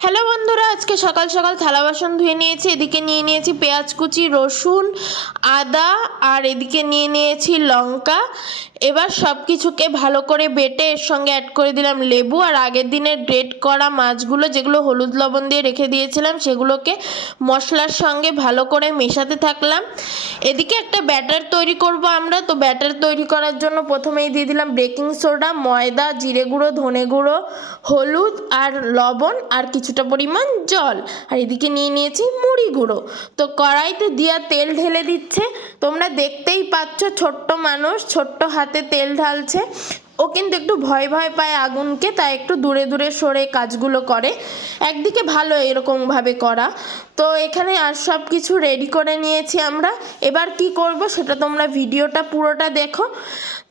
Hello বন্ধুরা, আজকে সকাল সকাল থালা বাসন ধুয়ে নিয়েছি। এদিকে নিয়ে নিয়েছি পেঁয়াজ কুচি, রসুন, আদা, আর এদিকে নিয়ে নিয়েছি লঙ্কা। এবার সব কিছুকে ভালো করে বেটে এর সঙ্গে অ্যাড করে দিলাম লেবু আর আগের দিনের গ্রেট করা মাছগুলো, যেগুলো হলুদ লবণ দিয়ে রেখে দিয়েছিলাম, সেগুলোকে মশলার সঙ্গে ভালো করে মেশাতে থাকলাম। এদিকে একটা ব্যাটার তৈরি করব আমরা। তো ব্যাটার তৈরি করার জন্য প্রথমেই দিয়ে দিলাম বেকিং সোডা, ময়দা, জিরে গুঁড়ো, ধনে গুঁড়ো, হলুদ আর লবণ আর কিছুটা পরিমাণ জল। আর এদিকে নিয়ে নিয়েছি মুড়ি গুঁড়ো। তো কড়াইতে দিয়া তেল ঢেলে দিচ্ছে। তোমরা দেখতেই পাচ্ছ, ছোট্ট মানুষ ছোট্ট হাতে তেল ঢালছে। ও কিন্তু একটু ভয় ভয় পায় আগুনকে, তাই একটু দূরে দূরে সরে কাজগুলো করে। একদিকে ভালো এরকমভাবে করা। তো এখানে আর সব কিছু রেডি করে নিয়েছি আমরা। এবার কি করব সেটা তোমরা ভিডিওটা পুরোটা দেখো,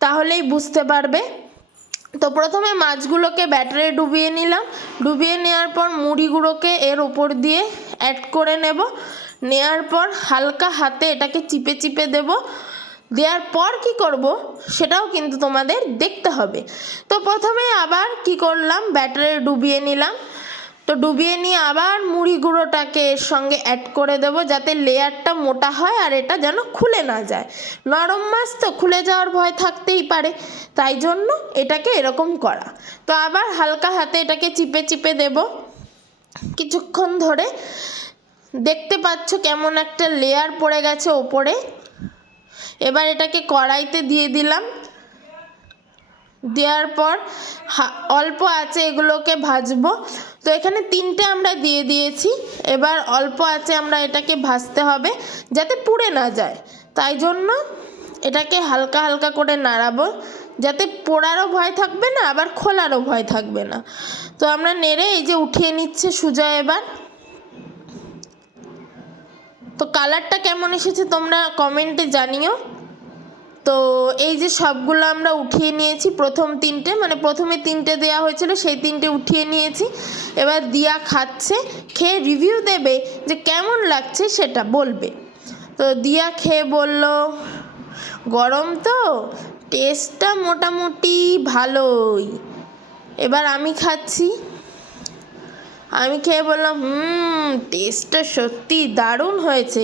তাহলেই বুঝতে পারবে। তো প্রথমে মাছগুলোকে ব্যাটারে ডুবিয়ে নিলাম। ডুবিয়ে নেওয়ার পর মুড়ি গুঁড়োকে এর উপর দিয়ে অ্যাড করে নেব। নেওয়ার পর হালকা হাতে এটাকে চিপে চিপে দেব। দেওয়ার পর কি করব সেটাও কিন্তু তোমাদের দেখতে হবে। তো প্রথমে আবার কি করলাম, ব্যাটারে ডুবিয়ে নিলাম। তো ডুবিয়ে নিয়ে আবার মুড়ি গুঁড়োটাকে এর সঙ্গে অ্যাড করে দেব, যাতে লেয়ারটা মোটা হয় আর এটা যেন খুলে না যায়। নরম মাছ তো খুলে যাওয়ার ভয় থাকতেই পারে, তাই জন্য এটাকে এরকম করা। তো আবার হালকা হাতে এটাকে চিপে চিপে দেব কিছুক্ষণ ধরে। দেখতে পাচ্ছ কেমন একটা লেয়ার পড়ে গেছে ওপরে। এবার এটাকে কড়াইতে দিয়ে দিলাম। দেওয়ার পর অল্প আঁচে এগুলোকে ভাজবো। তো এখানে 3টে আমরা দিয়ে দিয়েছি। এবার অল্প আঁচে আমরা এটাকে ভাজতে হবে যাতে পুড়ে না যায়। তাই জন্য এটাকে হালকা হালকা করে নাড়াবো, যাতে পোড়ারও ভয় থাকবে না আবার খোলারও ভয় থাকবে না। তো আমরা নেড়ে এই যে উঠিয়ে নিচ্ছে সুজা। এবার তো কালারটা কেমন এসেছে তোমরা কমেন্টে জানিও। তো এই যে সবগুলো আমরা উঠিয়ে নিয়েছি, প্রথম 3টে, মানে প্রথমে 3টে দেওয়া হয়েছিল সেই 3টে উঠিয়ে নিয়েছি। এবার দিয়া খাচ্ছে, খেয়ে রিভিউ দেবে যে কেমন লাগছে সেটা বলবে। তো দিয়া খেয়ে বলল, গরম তো টেস্টটা মোটামুটি ভালোই। এবার আমি খাচ্ছি। আমি খেয়ে বললাম, টেস্টটা সত্যি দারুণ হয়েছে,